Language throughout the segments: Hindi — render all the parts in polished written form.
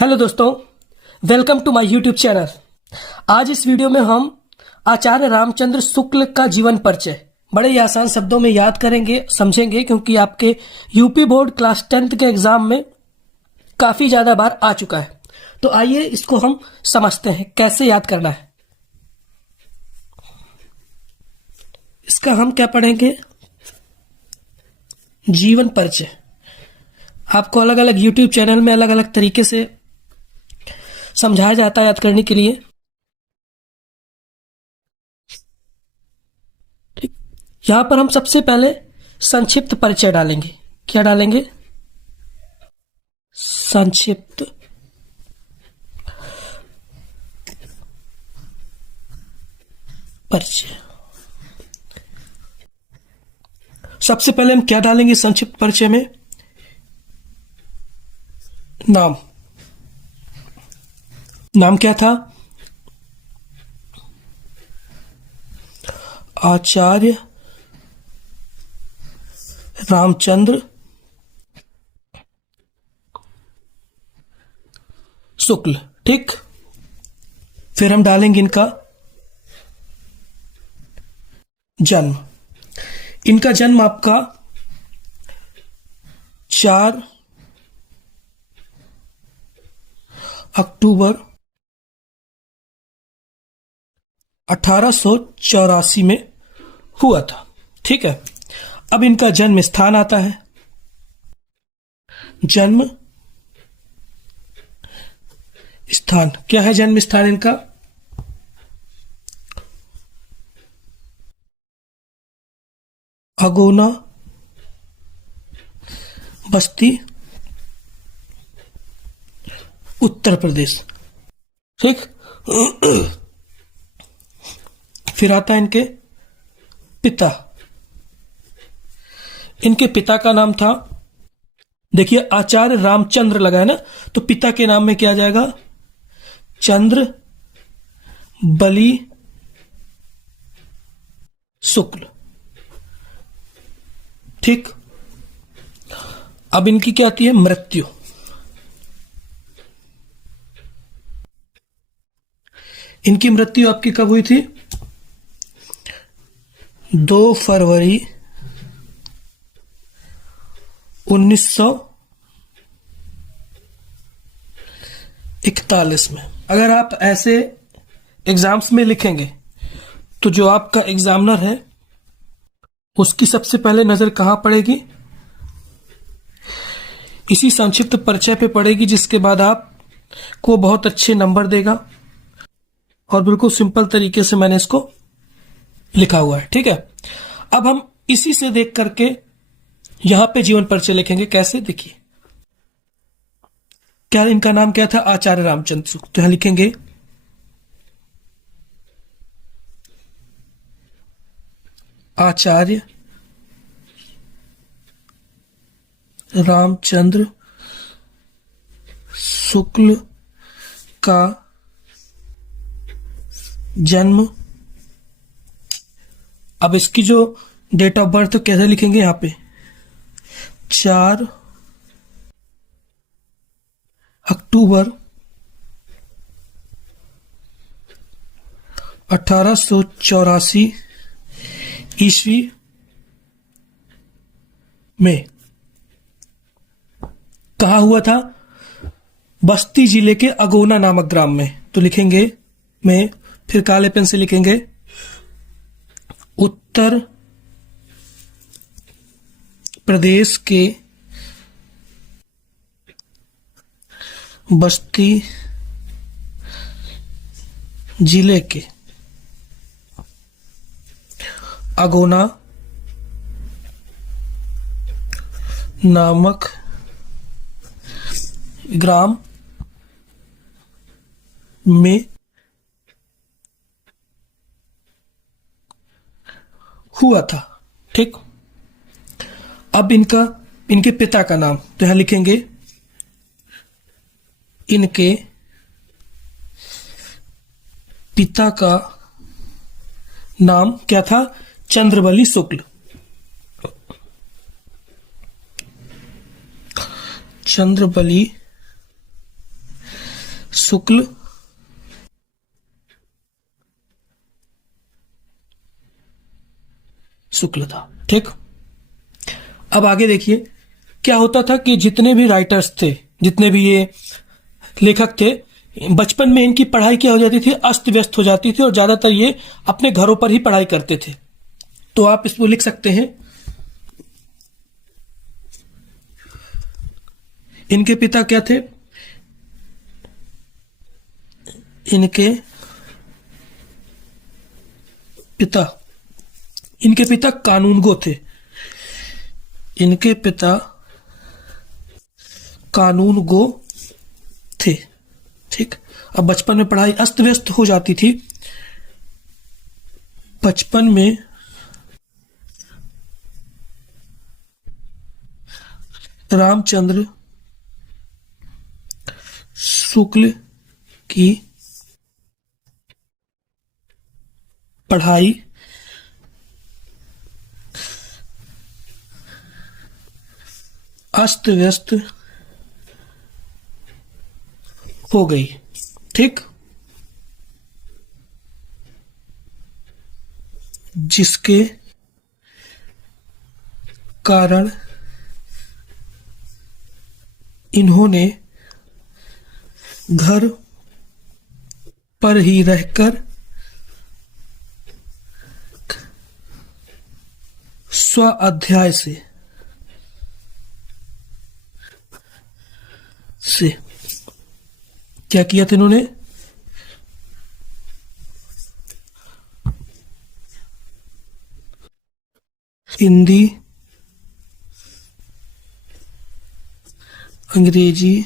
हेलो दोस्तों, welcome to my YouTube channel. आज इस वीडियो में हम आचार्य रामचंद्र शुक्ल का जीवन परिचय बड़े ही आसान शब्दों में याद करेंगे, समझेंगे, क्योंकि आपके यूपी बोर्ड क्लास 10th के एग्जाम में काफी ज्यादा बार आ चुका है। तो आइए इसको हम समझते हैं कैसे याद करना है। इसका हम क्या पढ़ेंगे? जीवन परिचय। आपको अलग अलग यूट्यूब चैनल में अलग अलग तरीके से समझाया जाता है याद करने के लिए। ठीक, यहां पर हम सबसे पहले संक्षिप्त परिचय डालेंगे। क्या डालेंगे? संक्षिप्त परिचय। सबसे पहले हम क्या डालेंगे संक्षिप्त परिचय में? नाम। नाम क्या था? आचार्य रामचंद्र शुक्ल। ठीक, फिर हम डालेंगे इनका जन्म। इनका जन्म आपका 4 अक्टूबर 1884 में हुआ था। ठीक है, अब इनका जन्म स्थान आता है। जन्म स्थान क्या है? जन्म स्थान इनका अगोना बस्ती, उत्तर प्रदेश। ठीक, फिर आता है इनके पिता। इनके पिता का नाम था, देखिए आचार्य रामचंद्र लगा है ना, तो पिता के नाम में क्या आ जाएगा? चंद्र बली शुक्ल। ठीक, अब इनकी क्या आती है? मृत्यु। इनकी मृत्यु आपकी कब हुई थी? 2 फरवरी 1941 में। अगर आप ऐसे एग्जाम्स में लिखेंगे तो जो आपका एग्जामिनर है उसकी सबसे पहले नजर कहां पड़ेगी? इसी संक्षिप्त परिचय पे पड़ेगी, जिसके बाद आप को बहुत अच्छे नंबर देगा। और बिल्कुल सिंपल तरीके से मैंने इसको लिखा हुआ है। ठीक है, अब हम इसी से देख करके यहां पे जीवन परिचय लिखेंगे। कैसे? देखिए, क्या इनका नाम क्या था? आचार्य रामचंद्र शुक्ल। तो यहां लिखेंगे आचार्य रामचंद्र शुक्ल का जन्म। अब इसकी जो डेट ऑफ बर्थ कैसे लिखेंगे? यहां पे 4 अक्टूबर 1884 ईस्वी में। कहा हुआ था? बस्ती जिले के अगोना नामक ग्राम में। तो लिखेंगे में, फिर काले पेन से लिखेंगे उत्तर प्रदेश के बस्ती जिले के अगोना नामक ग्राम में हुआ था। ठीक, अब इनके पिता का नाम, तो यहां लिखेंगे इनके पिता का नाम क्या था? चंद्रबली शुक्ल। चंद्रबली शुक्ल शुक्ल था। ठीक, अब आगे देखिए क्या होता था कि जितने भी राइटर्स थे, जितने भी ये लेखक थे, बचपन में इनकी पढ़ाई क्या हो जाती थी, अस्त व्यस्त हो जाती थी और ज्यादातर ये अपने घरों पर ही पढ़ाई करते थे। तो आप इसको लिख सकते हैं, इनके पिता क्या थे, पिता इनके पिता कानूनगो थे। इनके पिता कानूनगो थे। ठीक, अब बचपन में पढ़ाई अस्त व्यस्त हो जाती थी। बचपन में रामचंद्र शुक्ल की पढ़ाई अस्त व्यस्त हो गई। ठीक, जिसके कारण इन्होंने घर पर ही रहकर स्व अध्याय से क्या किया था इन्होंने, हिंदी, अंग्रेजी,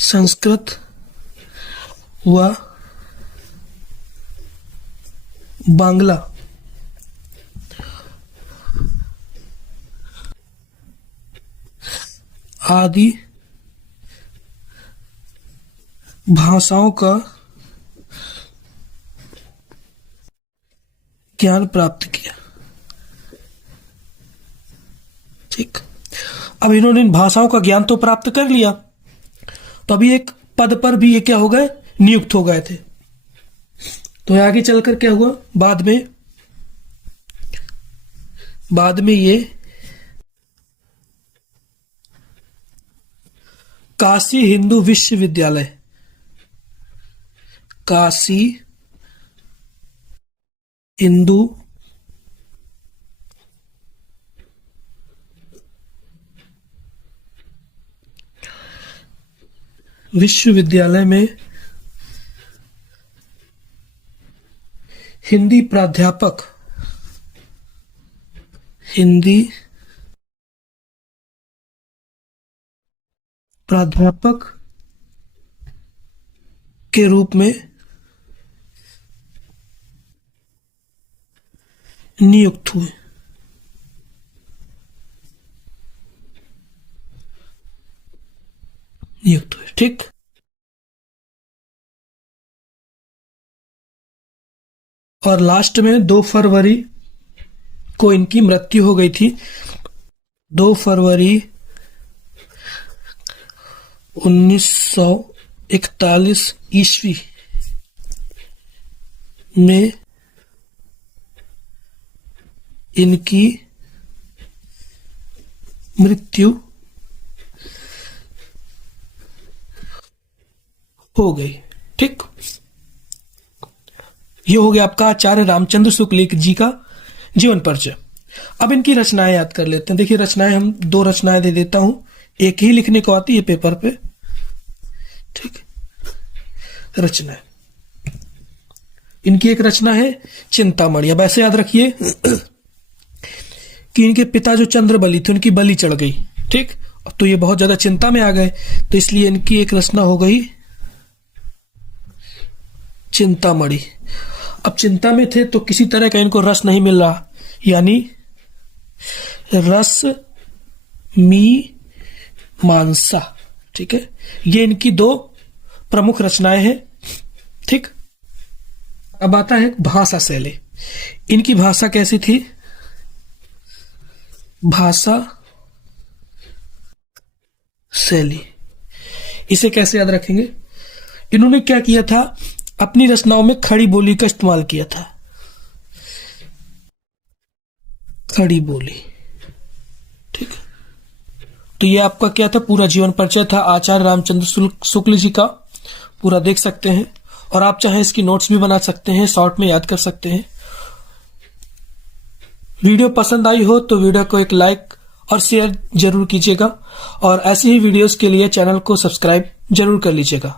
संस्कृत व बांग्ला आदि भाषाओं का ज्ञान प्राप्त किया। ठीक, अब इन्होंने इन भाषाओं का ज्ञान तो प्राप्त कर लिया, तो अभी एक पद पर भी ये क्या हो गए, नियुक्त हो गए थे। तो आगे चलकर क्या हुआ, बाद में ये काशी हिंदू विश्वविद्यालय, काशी हिंदू विश्वविद्यालय में हिंदी प्राध्यापक के रूप में नियुक्त हुए। ठीक, और लास्ट में 2 फरवरी को इनकी मृत्यु हो गई थी। 2 फरवरी 1941 ईस्वी में इनकी मृत्यु हो गई। ठीक, ये हो गया आपका आचार्य रामचंद्र शुक्ल जी का जीवन परिचय। अब इनकी रचनाएं याद कर लेते हैं। देखिए रचनाएं, हम 2 रचनाएं दे देता हूं, एक ही लिखने को आती है पेपर पे। ठीक, रचना इनकी एक रचना है चिंतामणि। अब ऐसे याद रखिए कि इनके पिता जो चंद्रबली थे, उनकी बलि चढ़ गई। ठीक, तो ये बहुत ज्यादा चिंता में आ गए, तो इसलिए इनकी एक रचना हो गई चिंतामणि। अब चिंता में थे तो किसी तरह का इनको रस नहीं मिल रहा, यानी रस मीमांसा। ठीक है, ये इनकी 2 प्रमुख रचनाएं हैं। ठीक, अब आता है भाषा शैली। इनकी भाषा कैसी थी, भाषा शैली इसे कैसे याद रखेंगे? इन्होंने क्या किया था, अपनी रचनाओं में खड़ी बोली का इस्तेमाल किया था। खड़ी बोली, ठीक है। तो ये आपका क्या था, पूरा जीवन परिचय था आचार्य रामचंद्र शुक्ल जी का, पूरा देख सकते हैं। और आप चाहे इसकी नोट्स भी बना सकते हैं, शॉर्ट में याद कर सकते हैं। वीडियो पसंद आई हो तो वीडियो को एक लाइक और शेयर जरूर कीजिएगा, और ऐसी ही वीडियोस के लिए चैनल को सब्सक्राइब जरूर कर लीजिएगा।